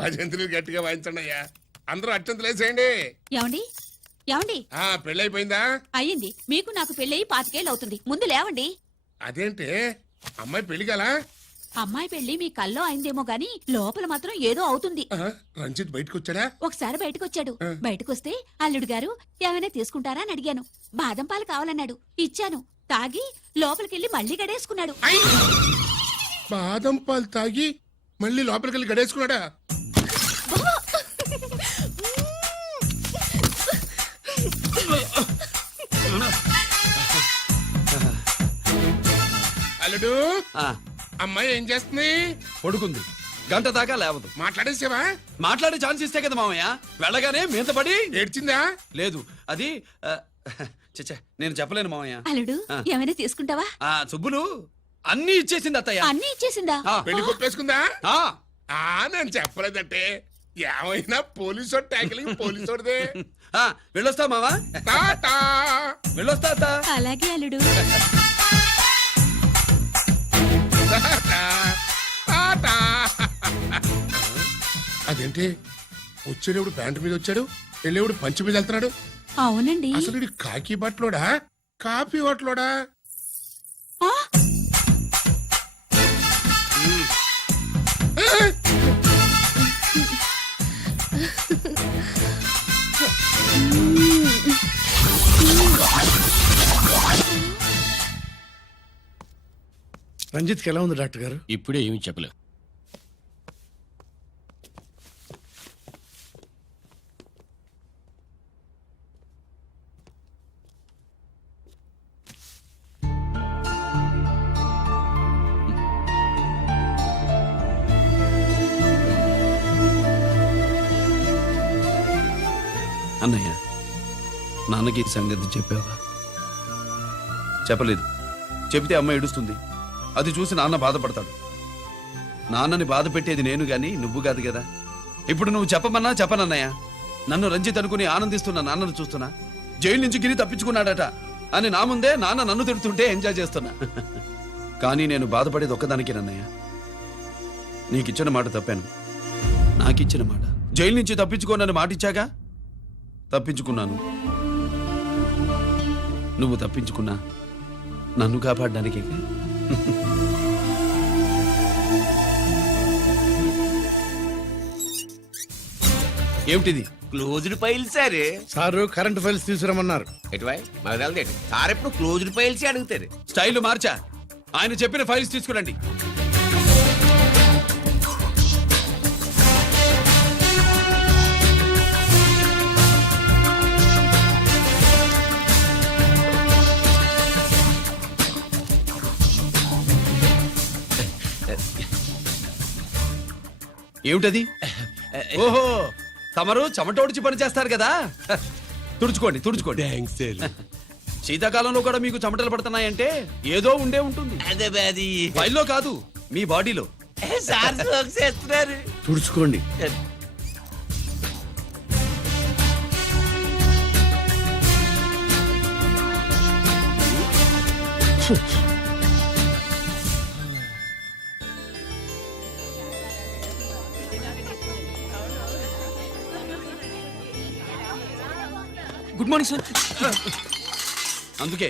భజంత్రులు గట్టిగా వాయించండి అయ్యా. అందరూ అత్యంతలు వేసేయండి. ఏమండి ఏమండి పెళ్ళైపోయిందా? అయ్యింది. మీకు నాకు పెళ్ళయి 5 ఏళ్ళు అవుతుంది. ముందు లేవండి. అదేంటి అమ్మాయి పెళ్లి గల? అమ్మాయి పెళ్లి మీ కల్లో అయిందేమో గాని లోపల మాత్రం ఏదో అవుతుంది. రంజిత్ బయటకు వచ్చాడా? ఒకసారి బయటకొచ్చాడు. బయటకొస్తే అల్లుడు గారు ఏమైనా తీసుకుంటారా అని అడిగాను. బాదం పాలు కావాలన్నాడు. ఇచ్చాను. తాగి లోపలికెళ్ళి మళ్ళీ గడేసుకున్నాడు. బాదం పాలు తాగి మళ్ళీ లోపలికెళ్ళి గడేసుకున్నాడా? అల్లుడు, అమ్మాయి ఏం చేస్తుంది? పడుకుంది. గంట దాకా లేవదు. మాట్లాడేసావా? మాట్లాడే ఛాన్స్ ఇస్తే కదా మామయ్య. వెళ్ళగానే మీద పడి ఏడ్చిందా? లేదు, అది చచ్చా నేను చెప్పలేను మామయ్య. అల్లుడు ఏమైనా తీసుకుంటావా? సుబ్బులు అన్ని ఇచ్చేసింది అత్తయ్య. అన్ని ఇచ్చేసిందా? పెళ్లి కొప్పేసుకుందా? నేను చెప్పలేదంటే ఏమైనా పోలీసు ట్యాకిలింగ్ పోలీసోడిదే. వెళ్ళొస్తా మావా. వెళ్ళొస్తా అత్త. అలాగే అల్లుడు. అదేంటి వచ్చేటప్పుడు ప్యాంటు మీద వచ్చాడు, వెళ్ళేప్పుడు పంచి మీద వెళ్తున్నాడు? అవునండి. అసలు ఇది కాకి బట్టలోడా కాఫీ బట్టలోడా? రంజిత్కి ఎలా ఉంది డాక్టర్ గారు? ఇప్పుడే ఏమి చెప్పలేదు. అన్నయ్య, నాన్నకి ఈ సంగతి చెప్పావా? చెప్పలేదు. చెబితే అమ్మ ఏడుస్తుంది. అది చూసి నాన్న బాధపడతాడు. నాన్నని బాధ పెట్టేది నేను గాని నువ్వు కాదు కదా. ఇప్పుడు నువ్వు చెప్పమన్నా చెప్పనన్నయ్య. నన్ను రంజిత్ అనుకుని ఆనందిస్తున్న నాన్నను చూస్తున్నా. జైలు నుంచి గిరి తప్పించుకున్నాడట అని నా ముందే నాన్న నన్ను తిడుతుంటే ఎంజాయ్ చేస్తున్నా. కానీ నేను బాధపడేది ఒక్కదానికేనన్నయ్య. నీకిచ్చిన మాట తప్పాను. నాకిచ్చిన మాట జైలు నుంచి తప్పించుకోనని మాట ఇచ్చాగా, తప్పించుకున్నాను. నువ్వు తప్పించుకున్నా నన్ను కాపాడడానికి. ఏమిటిది? Closed file sir. Sir current files తీసుకురమ్మన్నారు. ఎటువై మాకు తెలదేంటి సార్, ఎప్పుడు క్లోజ్డ్ ఫైల్స్ అడుగుతారు. స్టైల్ మార్చా. ఆయన చెప్పిన ఫైల్స్ తీసుకురండి. ఏమిటది? ఓహో, తమరు చెమటోడిచి పని చేస్తారు కదా. తుడుచుకోండి తుడుచుకోండి. శీతాకాలంలో కూడా మీకు చెమటలు పడుతున్నాయంటే ఏదో ఉండే ఉంటుంది. ఫైల్లో కాదు, మీ బాడీలో. తుడుచుకోండి. Good morning sir. అందుకే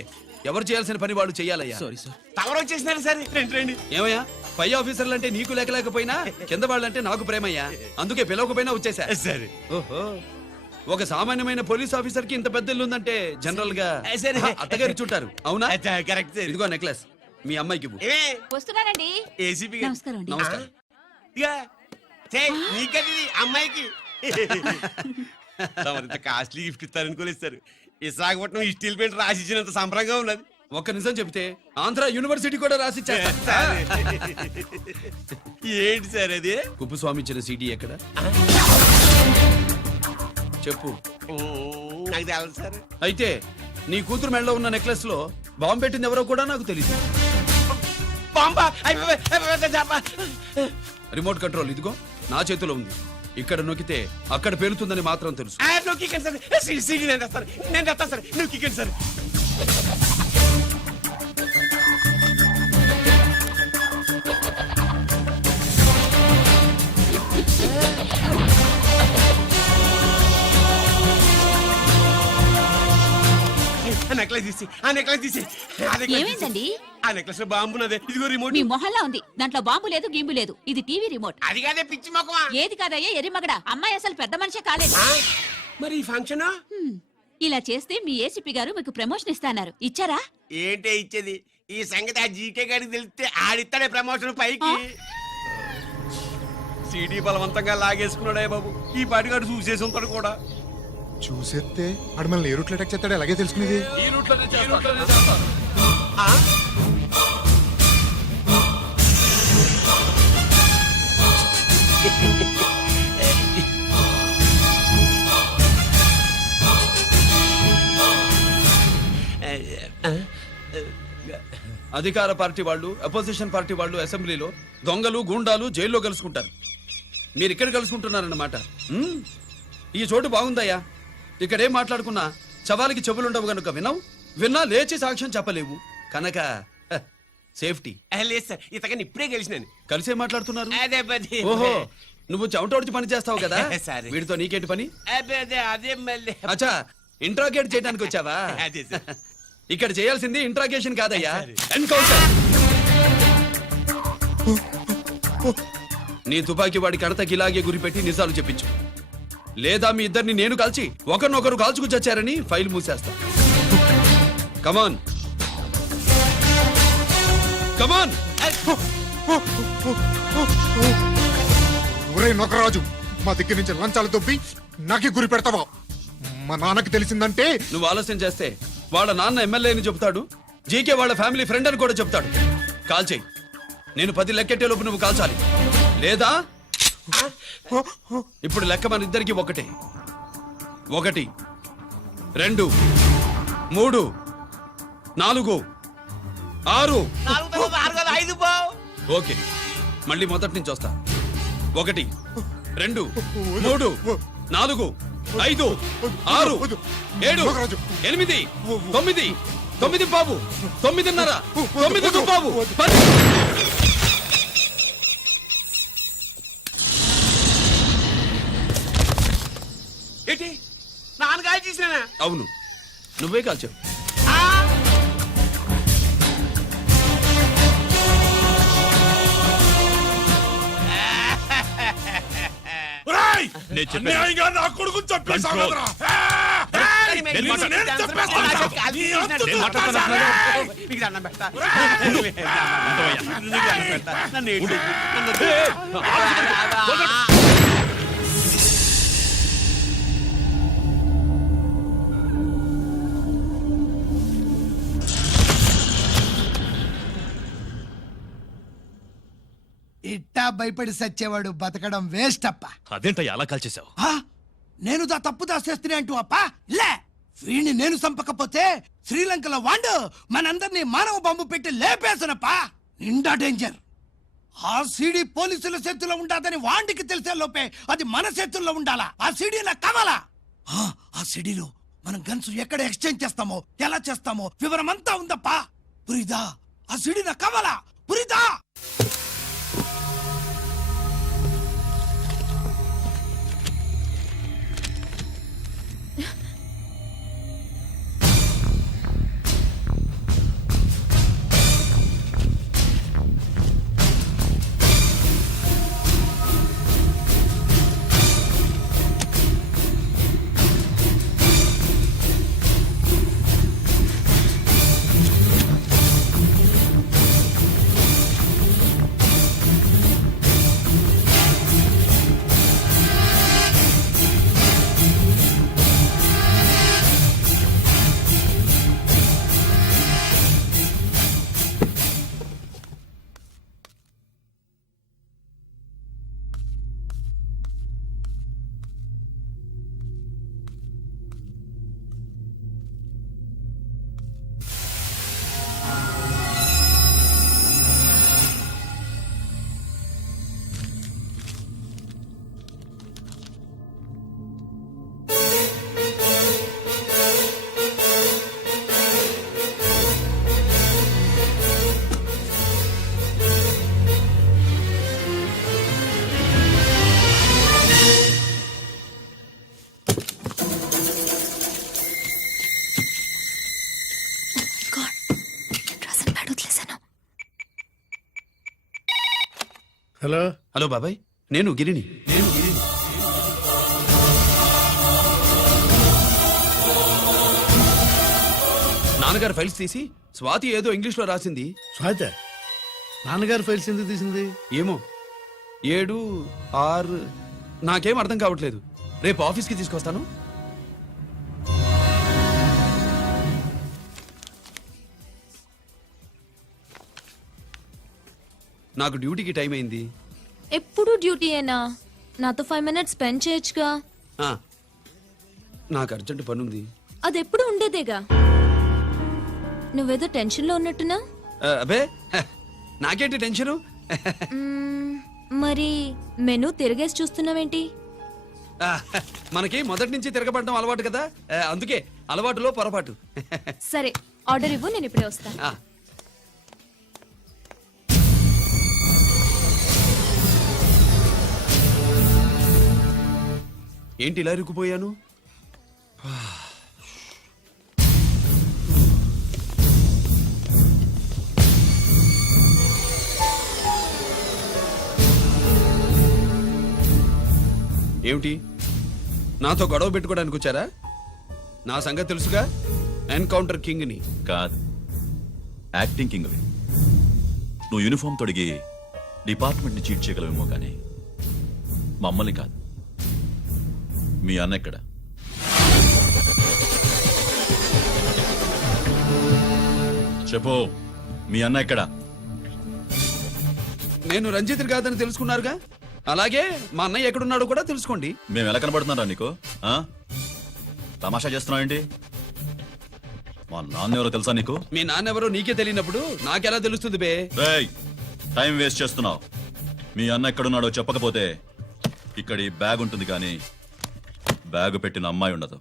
ఎవరు చేయాల్సిన పని వాళ్ళు చెయ్యాలయ్యా. Sorry sir. తమరు వచ్చేసినారు సార్. రండి. ఏమయ్యా, పై ఆఫీసర్లు అంటే నీకు లేకపోయినా కింద వాళ్ళంటే నాకు ప్రేమయ్యా. అందుకే పిలవకపోయినా వచ్చేసా. సరే. ఓహో, ఒక సామాన్యమైన పోలీస్ ఆఫీసర్ కి ఇంత పెద్ద ఇల్లు ఉందంటే జనరల్ గా అత్తగారు చుట్టారు. అవునా? కరెక్ట్. ఇదిగో నెక్లెస్ మీ అమ్మాయికి ఇవ్వు. వస్తున్నానండి. ఏసీపీ నమస్కారం అండి. నమస్కారం. నీకది అమ్మాయికి కాస్ట్లీ గిఫ్ట్ ఇస్తారనుకోలేదు సార్. విశాఖపట్నం ఈ స్టీల్ పెయింట్ రాసిచ్చినంత సంబరంగా ఉన్నది. ఒక్క నిజం చెబితే ఆంధ్ర యూనివర్సిటీ కూడా రాసిచ్చా. ఏంటి సార్ అది? కుప్పస్వామి ఇచ్చిన సీడీ ఎక్కడ చెప్పు. నాకు తెలదు సార్. అయితే నీ కూతురు మెడలో ఉన్న నెక్లెస్ లో బాంబు పెట్టింది ఎవరో కూడా నాకు తెలియదు. రిమోట్ కంట్రోల్ ఇదిగో నా చేతిలో ఉంది. ఇక్కడ నొక్కితే అక్కడ పేలుతుందని మాత్రం తెలుసు. నేను తెస్తాను సార్. నొక్కికండి సార్. నెక్లెస్ తీసి ఆ నెక్లెస్ తీసి ఆ నెక్లెస్ తీసి. ఏమైందండి ఆ నెక్లెస్ లో బాంబున్నదే ఇదిగో రిమోట్. మీ మొహల్లా ఉంది దాంట్లో బాంబు లేదు గింబు లేదు ఇది టీవీ రిమోట్ అది కాదే పిచ్చి మొక్కమా. ఏది కాదయ్యా ఎరిమగడ అమ్మాయి అసలు పెద్ద మనిషే కాలేదు ఆ? మరి ఈ ఫంక్షన్ హ్మ్. ఇలా చేస్తే మీ ఏసీపీ గారు మీకు ప్రమోషన్ ఇస్తాన్నారు ఇచ్చారా ఏంటే ఇచ్చేది? ఈ సంగతి ఆ జీకే గారికి తెలిస్తే ఆడిస్తాడే ప్రమోషన్ పైకి. సిడి బలవంతంగా లాగేసుకున్నాడే బాబు. ఈ పాటిగాడు చూసేసి ఉంటాడు కూడా. చూసేస్తే ఆడు మనల్ని ఏ రూట్లో అటాక్ చేస్తాడో ఎలాగే తెలుసుకునేది. ఈ రూట్లోనే చేస్తాను. ఆ? అధికార పార్టీ వాళ్ళు అపోజిషన్ పార్టీ వాళ్ళు అసెంబ్లీలో దొంగలు గూండాలు జైల్లో కలుసుకుంటారు. మీరు ఇక్కడ కలుసుకుంటున్నారన్నమాట. హ్మ్. ఈ చోటు బాగుందయ్యా. ఇక్కడేం మాట్లాడుకున్నా చవాలికి చెవులుండవు గనుక విన్నా లేచి సాక్ష్యం చెప్పలేవు కనుక సేఫ్టీ. లేదు సార్, ఇతకని ఇప్పుడే గెలిచినాను. కలిసే మాట్లాడుతున్నారు. అదే పది. ఓహో నువ్వు చెమటోడిచి పని చేస్తావు కదా. సరే. వీడితో నీకేంటి పని? అదే మళ్ళీ. అచ్చా ఇంట్రాగేట్ చేయడానికి వచ్చావా? అదే సార్. ఇక్కడ చేయాల్సింది ఇంట్రాగేషన్ కాదయ్యా, సరే. ఎన్కౌంటర్. నీ తుపాకీ వాడి కడతకి ఇలాగే గురిపెట్టి నిజాలు చెప్పించు, లేదా మీ ఇద్దరిని నేను కాల్చి ఒకరినొకరు కాల్చుకు చచ్చారని ఫైల్ మూసేస్తా. కమాన్ కమాన్. ఒరే నొకరాజు, మా దగ్గర నుంచి లంచాలు దొబ్బి నాకే గురి పెడతావా? మా నాన్నకి తెలిసిందంటే నువ్వు ఆలస్యం చేస్తే వాళ్ళ నాన్న ఎమ్మెల్యే అని చెప్తాడు, జీకే వాళ్ళ ఫ్యామిలీ ఫ్రెండ్ అని కూడా చెప్తాడు. కాల్ చేయి. నేను 10 లెక్కెట్టే లోపు నువ్వు కాల్చాలి, లేదా ఇప్పుడు లెక్క మన ఇద్దరికి ఒకటే. 1 2 3 4 6. 5 బావు. ఓకే మళ్ళీ మొదటి నుంచి వస్తా. 1 2 3 4 5 6 7 8 9 9 బాబు 9:30 9 బాబు 10. ఏంటి నాన్నగారు చేసినా? అవును నువ్వే కాల్చావు. అన్యాయంగా నా కొడుకు చంపేశావు కదరా. ఇట్టా భయపడి సచ్చేవాడు బతకడం వేస్ట్ అప్ప. అదేంటయ్యా అలా కాల్చేశావు? ఆ? నేను దా తప్పు దాచేస్తున్నా అంటూ అప్ప లే. వీణ్ణి నేను చంపకపోతే శ్రీలంకలో వాండు మనందరినీ మానవ బాంబు పెట్టి లేపేసనప్ప. నిండా డేంజర్. ఆ సీడీ పోలీసుల చేతుల్లో ఉండాదని వాండికి తెలిసే లోపే అది మన చేతుల్లో ఉండాలా. ఆ సీడీ నాకు కావాలా. ఆ సీడీలో మనం గన్స్ ఎక్కడ ఎక్స్చేంజ్ చేస్తామో ఎలా చేస్తామో వివరం అంతా ఉందప్పా. పురిదా ఆ సీడీ నాకు కావాలా. పురిదా. హలో హలో బాబాయ్, నేను గిరిని. నాన్నగారు ఫైల్స్ తీసి స్వాతి ఏదో ఇంగ్లీష్ లో రాసింది. స్వాతి నాన్నగారు ఫైల్స్ ఎందుకు తీసింది? ఏమో 7, 6 నాకేం అర్థం కావట్లేదు. రేపు ఆఫీస్కి తీసుకొస్తాను. నాకు డ్యూటీకి టైం అయింది. ఎప్పుడు డ్యూటీయేనా? నాతో 5 minutes స్పెండ్ చేయొచ్చుగా. ఆ, నాకు అర్జెంట్ పనుంది. అది ఎప్పుడు ఉండేదేగా. నువ్వేదో టెన్షన్లో ఉన్నట్టున్నా. అబే హ, నాకేంటి టెన్షను? మరి మెనూ తిరగేసి చూస్తున్నావేంటి? ఆ, మనకి మొదటి నుంచి తిరగబడడం అలవాటు కదా, అందుకే అలవాటులో పొరపాటు. సరే ఆర్డర్ ఇవ్వు, నేను ఇప్పుడే వస్తా. ఆ, ఏంటి ఇలా ఇరుక్కుపోయాను? ఏమిటి, నాతో గొడవ పెట్టుకోవడానికి వచ్చారా? నా సంగతి తెలుసుగా, ఎన్కౌంటర్ కింగ్ ని. కాదు, యాక్టింగ్ కింగ్వి. నువ్వు యూనిఫామ్ తొడిగి డిపార్ట్మెంట్ని చీట్ చేయగలవేమో కానీ మమ్మల్ని కాదు. మీ అన్న ఎక్కడ? చెప్పు, మీ అన్న ఎక్కడ? నేను రంజిత్ కాదని తెలుసుకున్నారుగా, అలాగే మా అన్నయ్య ఎక్కడున్నాడో కూడా తెలుసుకోండి. మేము ఎలా కనబడుతున్నారా నీకు? ఆ? తమాషా చేస్తున్నావు ఏంటి? మా నాన్న ఎవరో తెలుసా నీకు? మీ నాన్నెవరో నీకే తెలియనప్పుడు నాకెలా తెలుస్తుంది బే? రేయ్, టైం వేస్ట్ చేస్తున్నావు. మీ అన్న ఎక్కడున్నాడో చెప్పకపోతే ఇక్కడ ఈ బ్యాగ్ ఉంటుంది కానీ బ్యాగ్ పెట్టిన అమ్మాయి ఉండదు.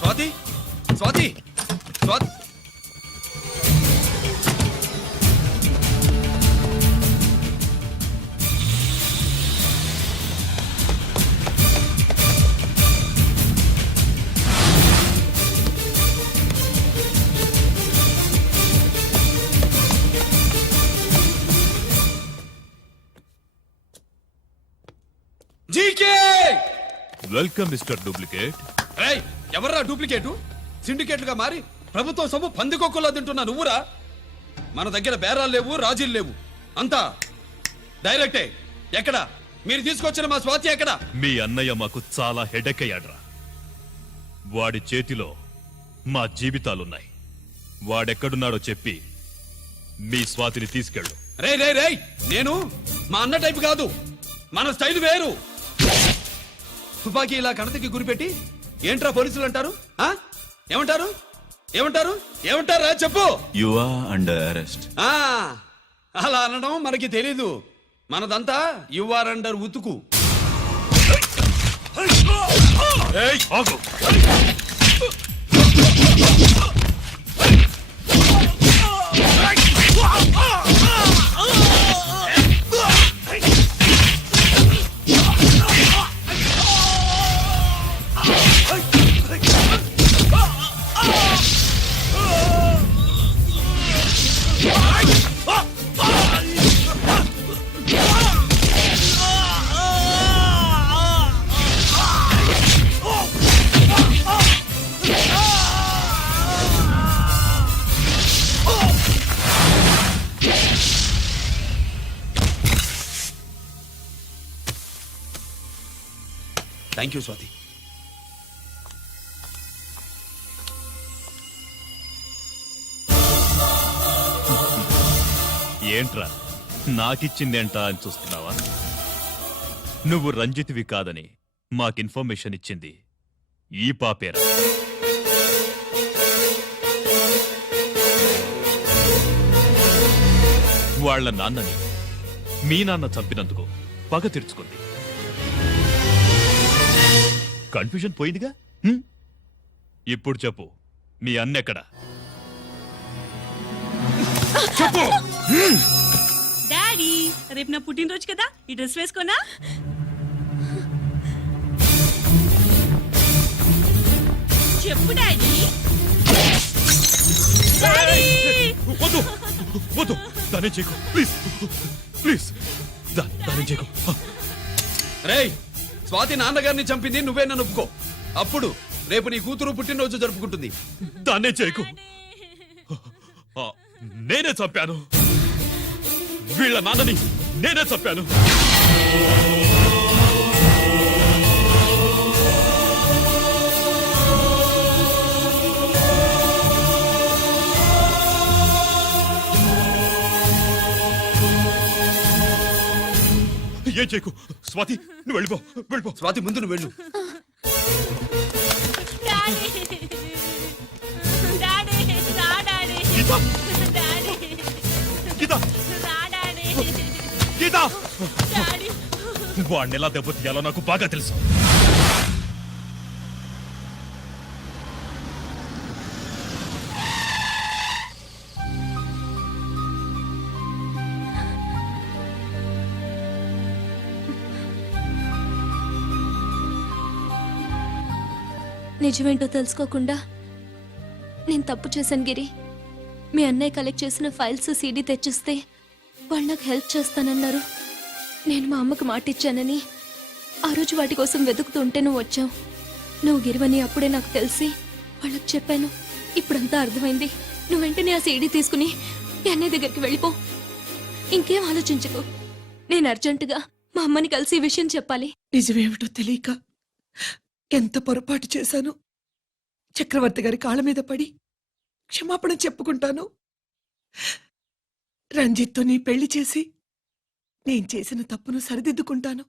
Swathi, Swathi, Swathi. GK! Welcome mister duplicate. రేయ్, ఎవర్రా డూప్లికేటు? సిండికేట్లుగా మారి ప్రభుత్వం సొమ్ము పందికొక్కులా తింటున్నా నువ్వురా? మన దగ్గర బేరాలు లేవు, రాజీలు లేవు, అంతా డైరెక్టే. ఎక్కడ మీరు తీసుకొచ్చిన మా స్వాతి ఎక్కడ? మీ అన్నయ్య మాకు చాలా హెడెక్ అయ్యాడ్రా. వాడి చేతిలో మా జీవితాలున్నాయి. వాడెక్కడున్నాడో చెప్పి మీ స్వాతిని తీసుకెళ్ళు. రే రే రేయ్, నేను మా అన్న టైపు కాదు, మన స్టైల్ వేరు. తుపాకీ ఇలా కణతకి గురిపెట్టి ఏంట్రా పోలీసులు అంటారు? ఆ? ఏమంటారు? ఏమంటారు? ఏమంటారా చెప్పు. You are under arrest. ఆ, అలా అనడం మనకి తెలీదు. మనదంతా యు ఆర్ అండర్ ఉతుకు. ఆగు. Thank you Swathi. ఏంట్రా నాకిచ్చిందేంటా అని చూస్తున్నావా? నువ్వు రంజిత్వి కాదని మాకు ఇన్ఫర్మేషన్ ఇచ్చింది ఈ పాపేరా. వాళ్ళ నాన్నని మీ నాన్న చంపినందుకు పగ తీర్చుకుంది. కన్ఫ్యూజన్ పోయిందిగా. ఇప్పుడు చెప్పు, మీ అన్నెక్కడా? చెప్పు. డాడీ, రేపు నా పుట్టినరోజు కదా, ఈ డ్రెస్ వేసుకోనా? వద్దు దానే చేయకు ప్లీజ్ ప్లీజ్ దానే చేయకు. రేయ్ స్వాతి నాన్నగారిని చంపింది నువ్వే నన్ను ఒప్పుకో. అప్పుడు రేపు నీ కూతురు పుట్టినరోజు జరుపుకుంటుంది. దాన్నే చేయకు. ఆ, నేనే చంపాను. వీళ్ళ నాన్నని నేనే చంపాను. ఏం చేయకు స్వాతి, నువ్వు వెళ్ళిపో వెళ్ళిపో. స్వాతి ముందు నువ్వు వెళ్ళు. గీత గీత గీత వాడిని ఎలా దెబ్బతీయాలో నాకు బాగా తెలుసు. నిజమేంటో తెలుసుకోకుండా నేను తప్పు చేశాను గిరి. మీ అన్నయ్య కలెక్ట్ చేసిన ఫైల్స్ సీడీ తెచ్చిస్తే వాళ్ళు నాకు హెల్ప్ చేస్తానన్నారు. నేను మా అమ్మకు మాట ఇచ్చానని ఆ రోజు వాటి కోసం వెతుకుతుంటే నువ్వు వచ్చావు. నువ్వు గిరివని అప్పుడే నాకు తెలిసి వాళ్ళకి చెప్పాను. ఇప్పుడంతా అర్థమైంది. నువ్వు వెంటనే ఆ సీడీ తీసుకుని మీ అన్నయ్య దగ్గరికి వెళ్ళిపో. ఇంకేం ఆలోచించకు. నేను అర్జెంటుగా మా అమ్మని కలిసి ఈ విషయం చెప్పాలి. నిజమేమిటో తెలియక ఎంత పొరపాటు చేశాను. చక్రవర్తి గారి కాళ్ళ మీద పడి క్షమాపణ చెప్పుకుంటాను. రంజిత్తో నీ పెళ్లి చేసి నేను చేసిన తప్పును సరిదిద్దుకుంటాను.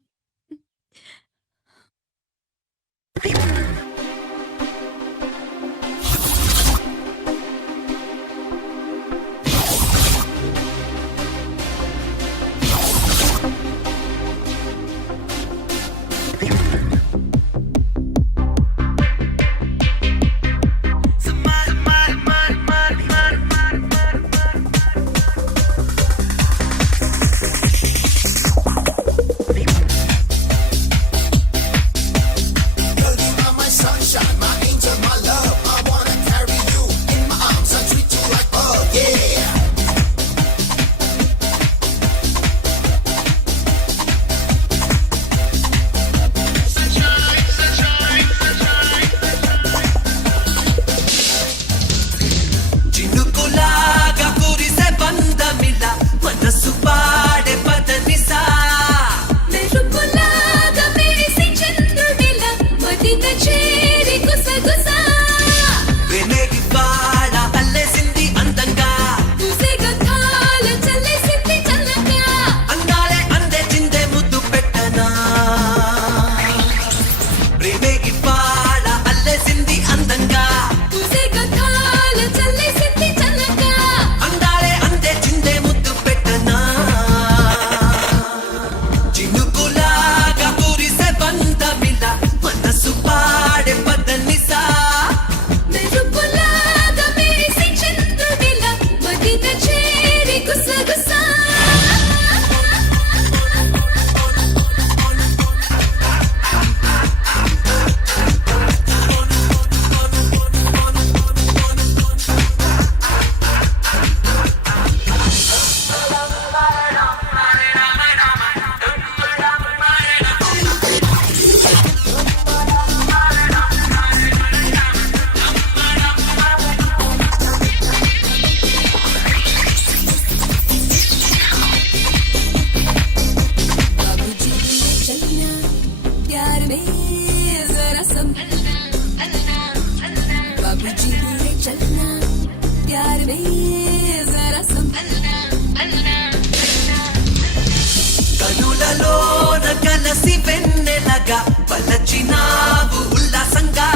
కనులలోన కలసి వెన్నెలగా పలచినావు ఉల్లాసంగా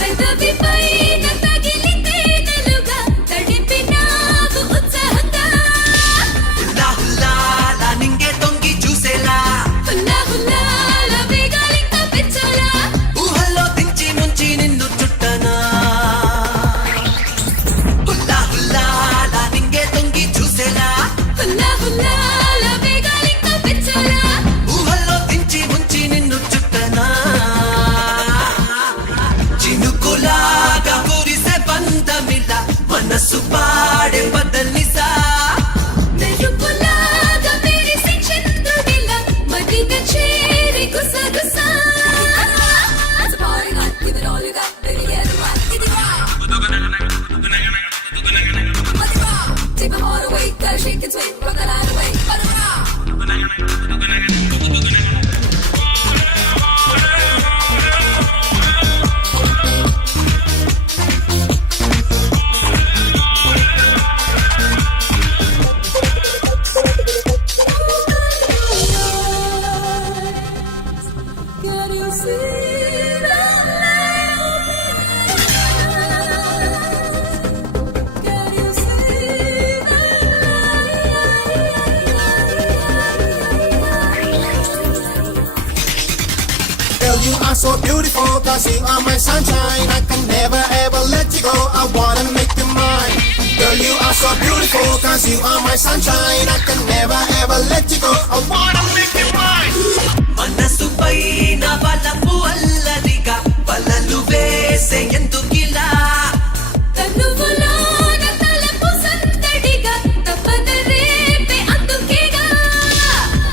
పెదవిపైన తగిలితే నెలుగా తడిపినావు ఉత్సాహంగా హుల్లా హుల్లాలా నింగే తొంగి చూసేలా హుల్లా హుల్లాలా వేగాలింకా పెంచాలా ఊహల్లో దించి ముంచి నిన్ను చుట్టనా హుల్లా హుల్లాలా నింగే తొంగి చూసేలా హుల్లా హుల్లాలా వేగాలింకా పెంచాలా ఊహల్లో దించి ముంచి నిన్ను చుట్టనా so beautiful, cause you are my sunshine. I can never ever let you go, I wanna make you mine. Girl, you are so beautiful, cause you are my sunshine. I can never ever let you go, I wanna make you mine. మనసు పైన బలపు అల్లరిగా బలలు వేసే ఎందుకిలా తనువులోన తలపు సందడిగా తపన రేపే అందుకేగా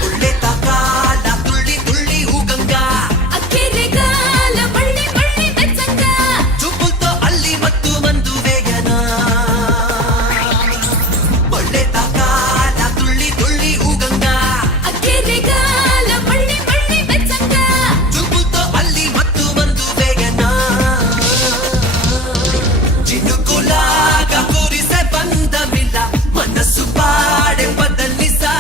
ఉళ్ళే తకాల తుళ్ళి తుళ్ళి ఊగంగా అక్కెరెగాల మళ్ళీ మళ్ళీ తెచ్చంగా చూపులతో అల్లి మత్తు మందు వేగనా ఉళ్ళే తకాల తుళ్ళి తుళ్ళి ఊగంగా అక్కెరెగాల మళ్ళీ మళ్ళీ తెచ్చంగా చూపులతో అల్లి మత్తు మందు వేగనా చినుకులాగా కురిసే బంధమిల మనసు పాడే బదలిసా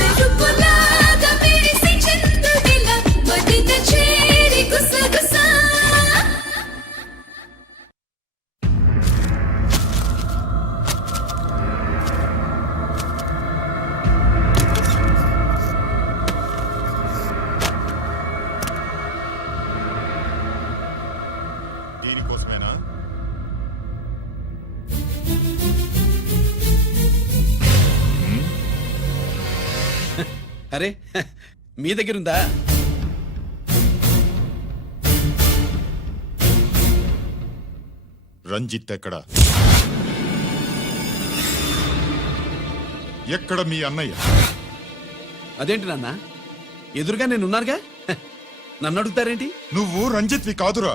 మెరుపులాగా మెరిసే చంద్రుడిల మదిన చేరి గుసగుసా దీనికోసమేనా అరే మీ దగ్గరుందా? రంజిత్ ఎక్కడ ఎక్కడ మీ అన్నయ్య? అదేంటి నాన్న, ఎదురుగా నేనున్నానుగా, నన్ను అడుగుతారేంటి? నువ్వు రంజిత్వి కాదురా.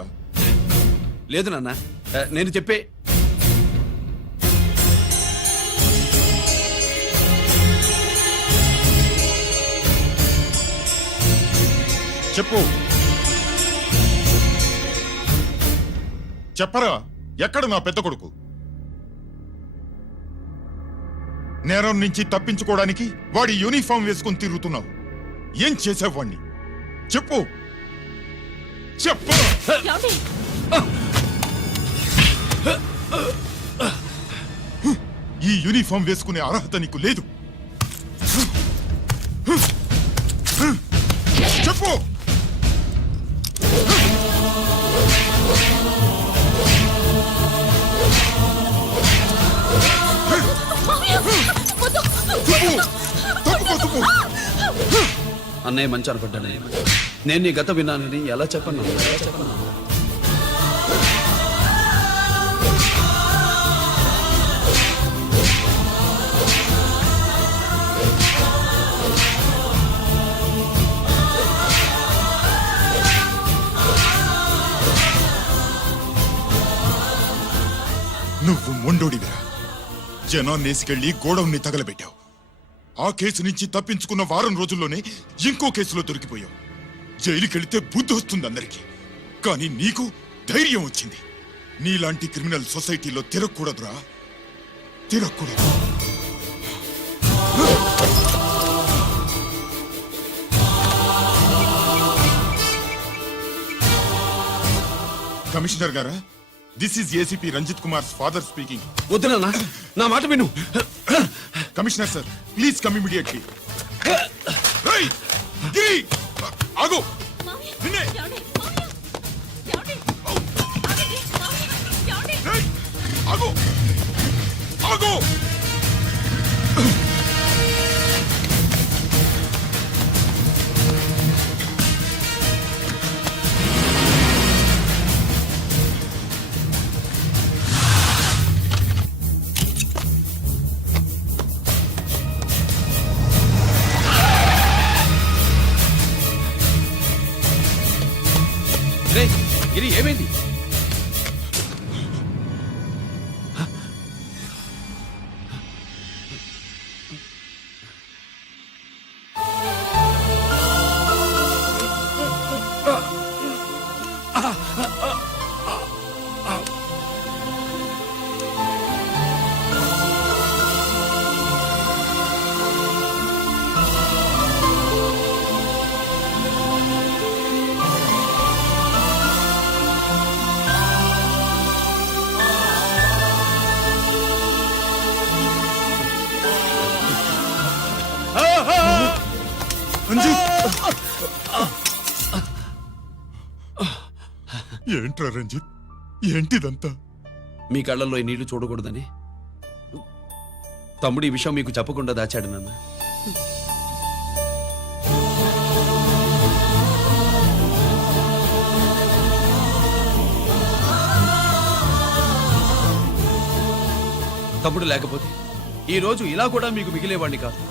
లేదు నాన్న, నేను చెప్పే చెప్పు, చెప్పరా, ఎక్కడ నా పెద్ద కొడుకు? నేరం నుంచి తప్పించుకోవడానికి వాడి యూనిఫామ్ వేసుకుని తిరుగుతున్నావు. ఏం చేసావు వాణ్ణి? చెప్పు, చెప్పు. ఈ యూనిఫామ్ వేసుకునే అర్హత నీకు లేదు. చెప్పు. అన్నయ్య మంచి అనుకుంటాను. నేను నీ గత విన్నానని ఎలా చెప్పను? నువ్వు మొండోడివిరా. జనాన్నేసుకెళ్లి గోడౌన్ని తగలబెట్టావు. ఆ కేసు నుంచి తప్పించుకున్న వారం రోజుల్లోనే ఇంకో కేసులో దొరికిపోయావు. జైలుకెళ్తే బుద్ధి వస్తుంది అందరికీ, కానీ నీకు ధైర్యం వచ్చింది. నీలాంటి క్రిమినల్ సొసైటీలో తిరగకూడదురా, తిరగకూడదు. కమిషనర్ గారా, this is ACP Ranjith Kumar father speaking. వద్దు నాన్న, నా మాట విను. Commissioner sir, please come immediately. ఆగు. నిన్నే. ఏయ్, ఆగు. ఆగు. రేయ్, గిరి ఏమైంది? ఏంట్రా రంజిత్ ఏంటిదంతా? మీ కళ్ళల్లో ఈ నీళ్లు చూడకూడదని తమ్ముడు ఈ విషయం మీకు చెప్పకుండా దాచాడు నాన్న. తమ్ముడు లేకపోతే ఈ రోజు ఇలా కూడా మీకు మిగిలేవాడిని కాదు.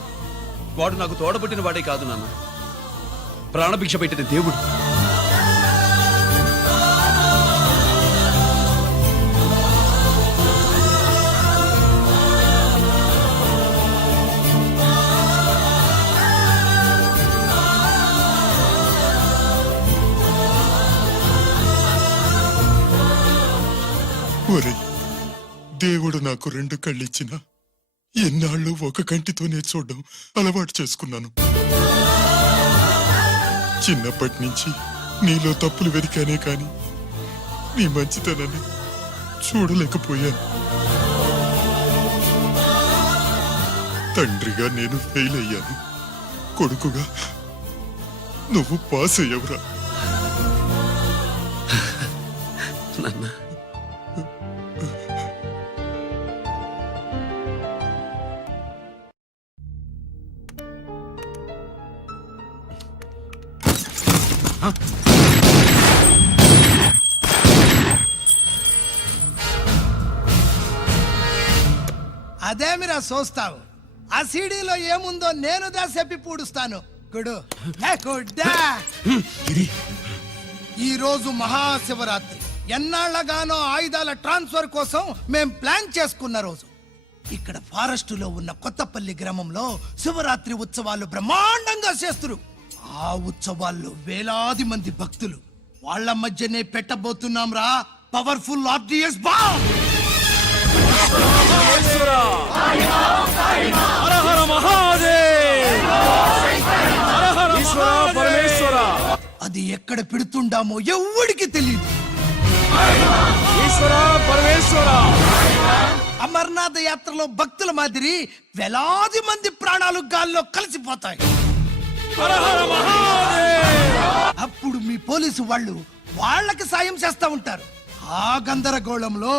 వాడు నాకు తోడబుట్టిన వాడే కాదు నాన్న, ప్రాణభిక్ష పెట్టిన దేవుడు. ఒరే, దేవుడు నాకు 2 కళ్ళిచ్చినా ఎన్నాళ్ళు ఒక కంటితోనే చూడడం అలవాటు చేసుకున్నాను. చిన్నప్పటి నుంచి నీలో తప్పులు వెతికానే కాని నీ మంచితనాన్ని చూడలేకపోయాను. తండ్రిగా నేను ఫెయిల్ అయ్యాను, కొడుకుగా నువ్వు పాస్ అయ్యవురా. నాన్న, అదేమిరా చూస్తావు? ఆ సీడీలో ఏముందో నేను చెప్పి పూడుస్తాను. గుడు ఏ గుడ్డా. ఈ రోజు మహాశివరాత్రి. ఎన్నాళ్లగానో ఆయుధాల ట్రాన్స్ఫర్ కోసం మేం ప్లాన్ చేసుకున్న రోజు. ఇక్కడ ఫారెస్టులో ఉన్న కొత్తపల్లి గ్రామంలో శివరాత్రి ఉత్సవాలు బ్రహ్మాండంగా చేస్తురు. ఆ ఉత్సవాల్లో వేలాది మంది భక్తులు. వాళ్ళ మధ్యనే పెట్టబోతున్నాం రా పవర్ఫుల్ ఆర్డిఎస్ బాంబ్. అది ఎక్కడ పెడుతుండామో ఎవ్వడికి తెలియదు. అమర్నాథ్ యాత్రలో భక్తుల మాదిరి వేలాది మంది ప్రాణాలు గాల్లో కలిసిపోతాయి. అప్పుడు మీ పోలీసు వాళ్ళు వాళ్ళకి సాయం చేస్తా ఉంటారు. ఆ గందరగోళంలో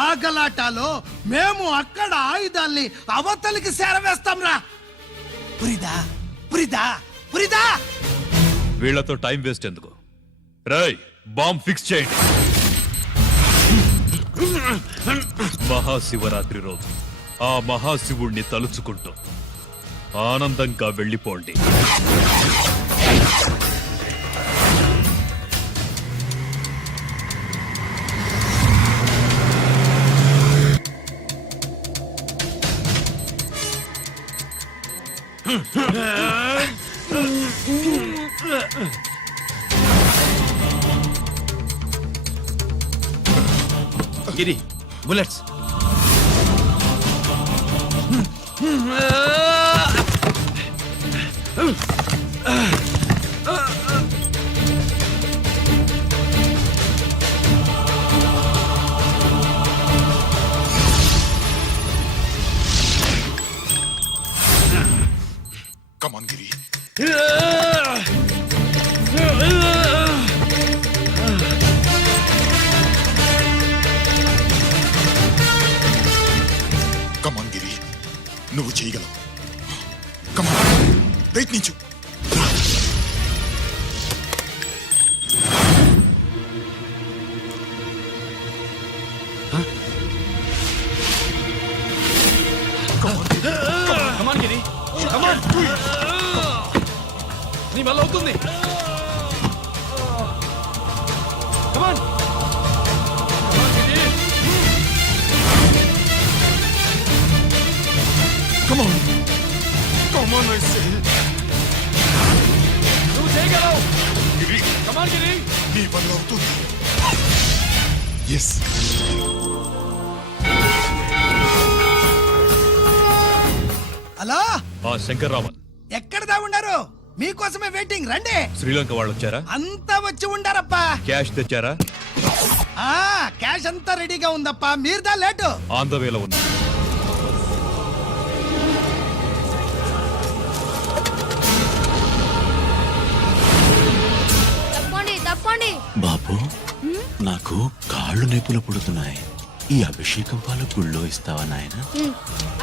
ఆ గలాటాలో మేము అక్కడ ఆయుధాల్ని అవతలికి చేరవేస్తాం రా. పురిదా పురిదా పురిదా. వీళ్లతో టైం వేస్ట్ ఎందుకు? రై, బాంబ్ ఫిక్స్ చేయండి. మహాశివరాత్రి రోజు ఆ మహాశివుణ్ణి తలుచుకుంటూ ఆనందంగా వెళ్ళిపోండి. గిరి, bullets. Come on, Giri. Come on, Giri. నువ్వు చేయగలవు. Come on. ప్రయత్నించు. Come on, Giri. Come on. నీ వల్ల అవుతుంది. Come on. Come on. Come on, I say. నువ్వు చేయగలవు. గిరి, Come on, Giri. నీ వల్ల అవుతుంది. ఎస్. హలో, ఆ శంకర్రామన్ ఎక్కడ దాగుండారు? మీకోసమే వెయిటింగ్. రండి. శ్రీలంక వాళ్ళు వచ్చారా? అంతా వచ్చి ఉండారప్పా. క్యాష్ తెచ్చారా? ఆ క్యాష్ అంతా రెడీగా ఉందప్పా. మీరుదా లేటు. ఆన్ ద వేలో ఉన్నా. తప్పండి తప్పండి. బాబు, నా నాకు కాళ్ళు నొప్పులు పుడుతున్నాయి. ఈ అభిషేకం పాలు గుళ్ళో ఇస్తావా నాయన?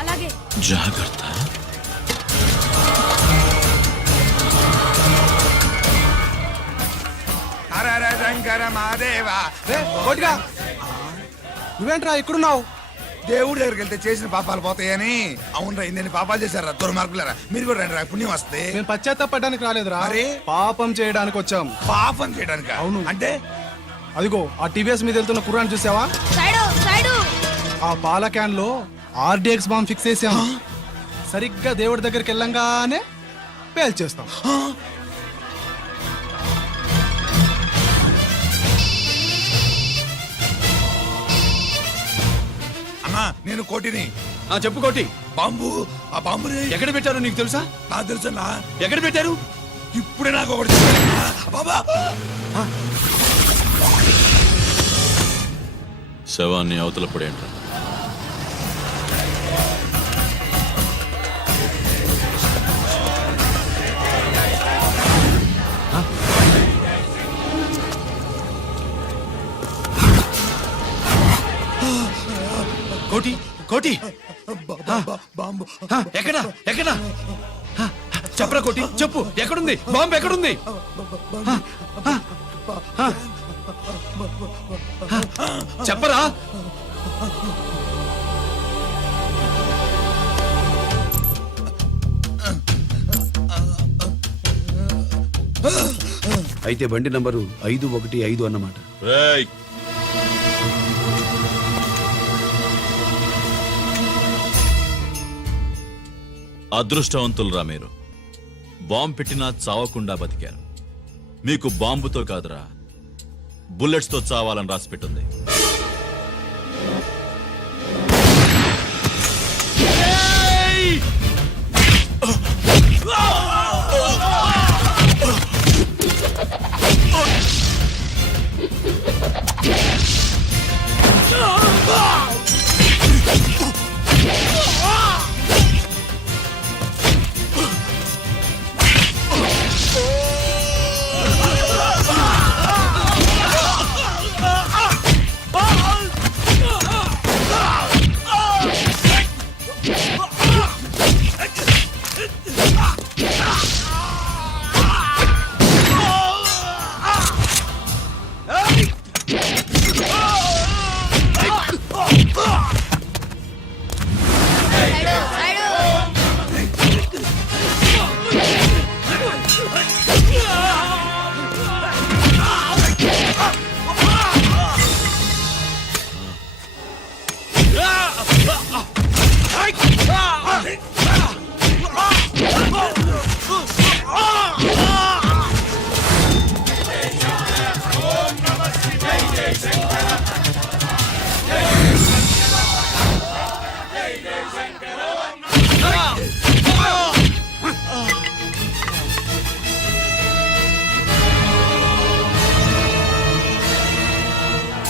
అలాగే. జాగ్రత్త. శంకర మాదేవా నువ్వేంట్రా ఇక్కడున్నావు? దేవుడి దగ్గరికి వెళ్తే చేసిన పాపాలు పోతాయని. అవునరా, ఇన్ని పాపాలు చేశారా దుర్మార్గులరా. మీరు కూడా రండి రా, పుణ్యం వస్తే. నేను పశ్చాత్తాపడడానికి రాలేదురా, మరి పాపం చేయడానికి వచ్చాం. పాపం చేయడానికి? అవును. అంటే అదిగో ఆ టీవీఎస్ మీద వెళ్తున్న కుర్రాన్ని చూసావా? ఆ పాల క్యాన్ లో ఆర్డిఎక్స్ బాంబ్ ఫిక్స్ చేసాం. సరిగ్గా దేవుడి దగ్గరికి వెళ్ళంగానే పేల్చేస్తాం. అన్నా, నేను కోటిని. చెప్పు కోటి. బాంబు, ఆ బాంబుని ఎక్కడ పెట్టారో నీకు తెలుసా? నాకు తెలుసన్నా. ఎక్కడ పెట్టారు? ఇప్పుడే నాకు ఒకటి చెప్పారన్నా. బాబా, శవాన్ని అవతల పడేంట. కోటి, కోటి, బాంబు ఎక్కడా ఎక్కడా? చెప్పరా కోటి, చెప్పు. ఎక్కడుంది బాంబు? ఎక్కడుంది? చెప్పరా. అయితే బండి నంబరు 515 అన్నమాట. రేయ్, అదృష్టవంతులరా మీరు. బాంబు పెట్టినా చావకుండా బతికారు. మీకు బాంబుతో కాదురా, బుల్లెట్స్ తో చావాలని రాసి పెట్టింది.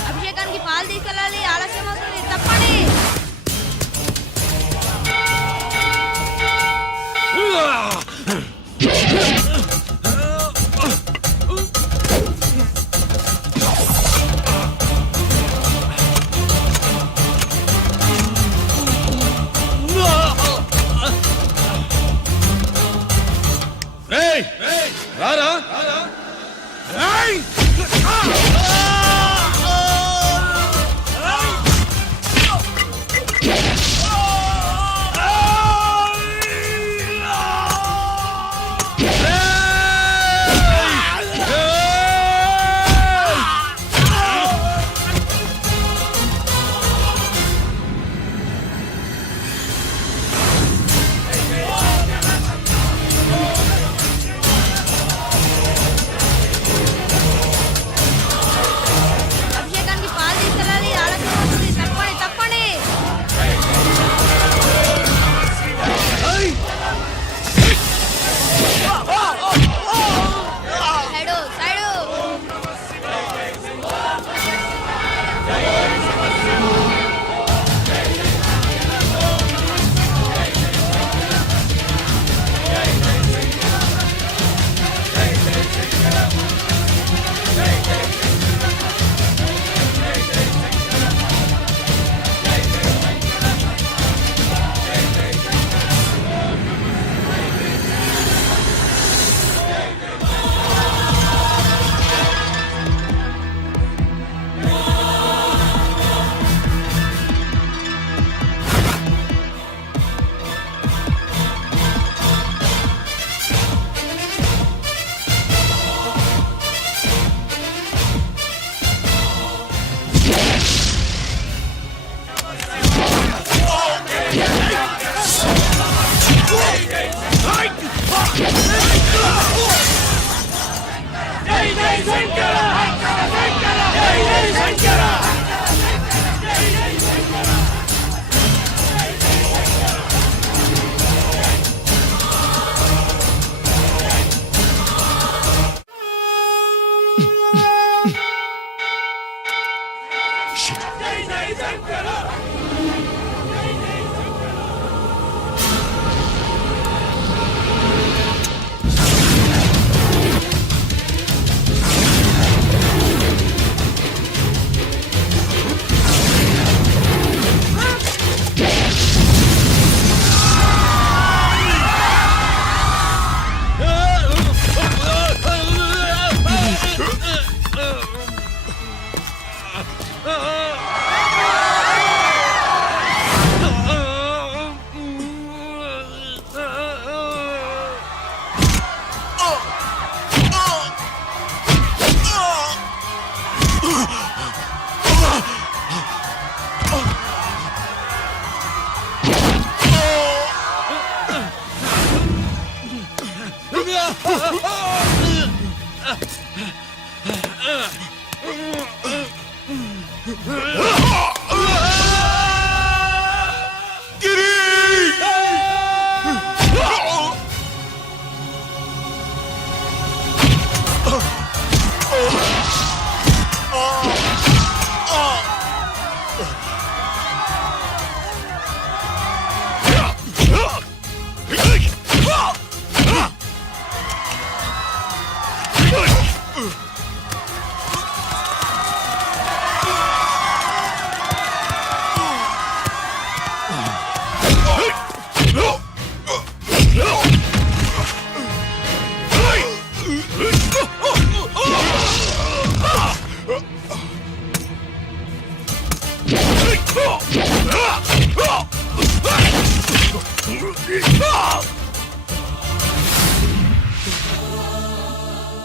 అభిషేకానికి పాలు తీసుకెళ్ళాలి, ఆలస్యం అవుతుంది, తప్పండి. రారా.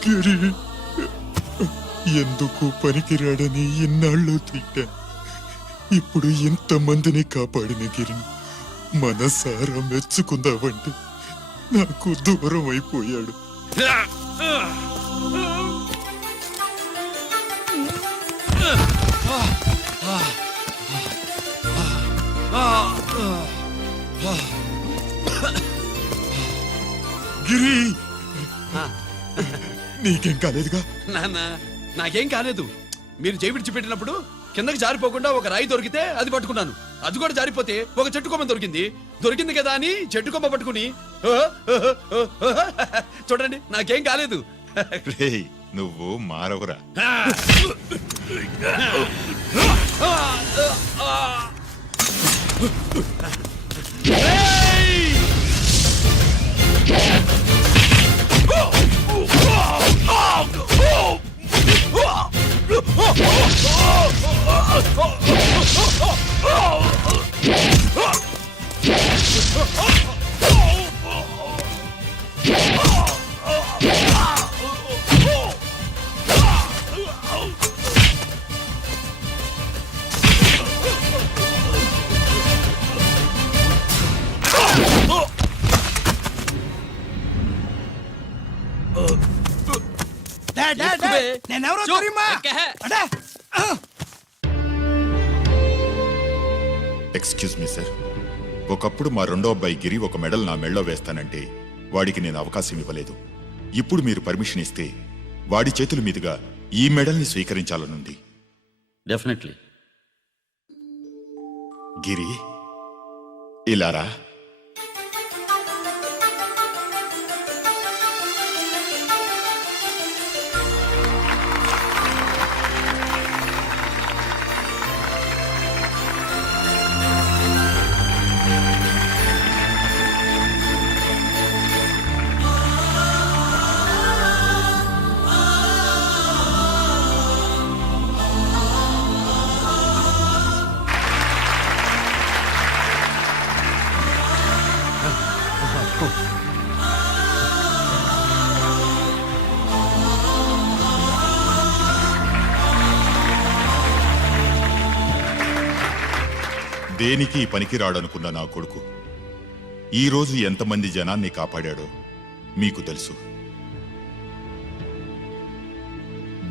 గిరి ఎందుకు పనికిరాడని ఇన్నాళ్ళు తిట్టా. ఇప్పుడు ఇంతమందిని కాపాడిన గిరిని మనసారా మెచ్చుకుందామంటే నాకు దూరం అయిపోయాడు. గిరి నీకేం కాలేదుగా? నాన్న నాకేం కాలేదు. మీరు చేయి విడిచిపెట్టినప్పుడు కిందకి జారిపోకుండా ఒక రాయి దొరికితే అది పట్టుకున్నాను. అది కూడా జారిపోతే ఒక చెట్టు కొమ్మ దొరికింది కదా అని చెట్టు కొమ్మ పట్టుకుని చూడండి నాకేం కాలేదు. రేయ్, నువ్వు మారవురా. నేనెవరో తెలియమా? అడే! ఎక్స్క్యూజ్ మీ సార్, ఒకప్పుడు మా రెండో అబ్బాయి గిరి ఒక మెడల్ నా మెడలో వేస్తానంటే వాడికి నేను అవకాశం ఇవ్వలేదు. ఇప్పుడు మీరు పర్మిషన్ ఇస్తే వాడి చేతుల మీదుగా ఈ మెడల్ని స్వీకరించాలనుంది. డెఫినెట్లీ. గిరి ఇలారా. దేనికి పనికిరాడనుకున్న నా కొడుకు ఈరోజు ఎంతమంది జనాన్ని కాపాడాడో మీకు తెలుసు.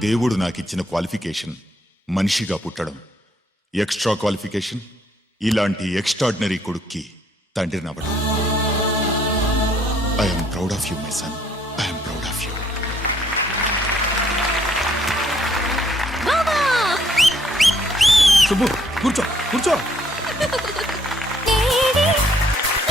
దేవుడు నాకిచ్చిన క్వాలిఫికేషన్ మనిషిగా పుట్టడం. ఎక్స్ట్రా క్వాలిఫికేషన్ ఇలాంటి ఎక్స్ట్రాడినరీ కొడుక్కి తండ్రినవ్వడం. I'm proud of you my son. I'm proud of you. Subbu కూర్చో కూర్చో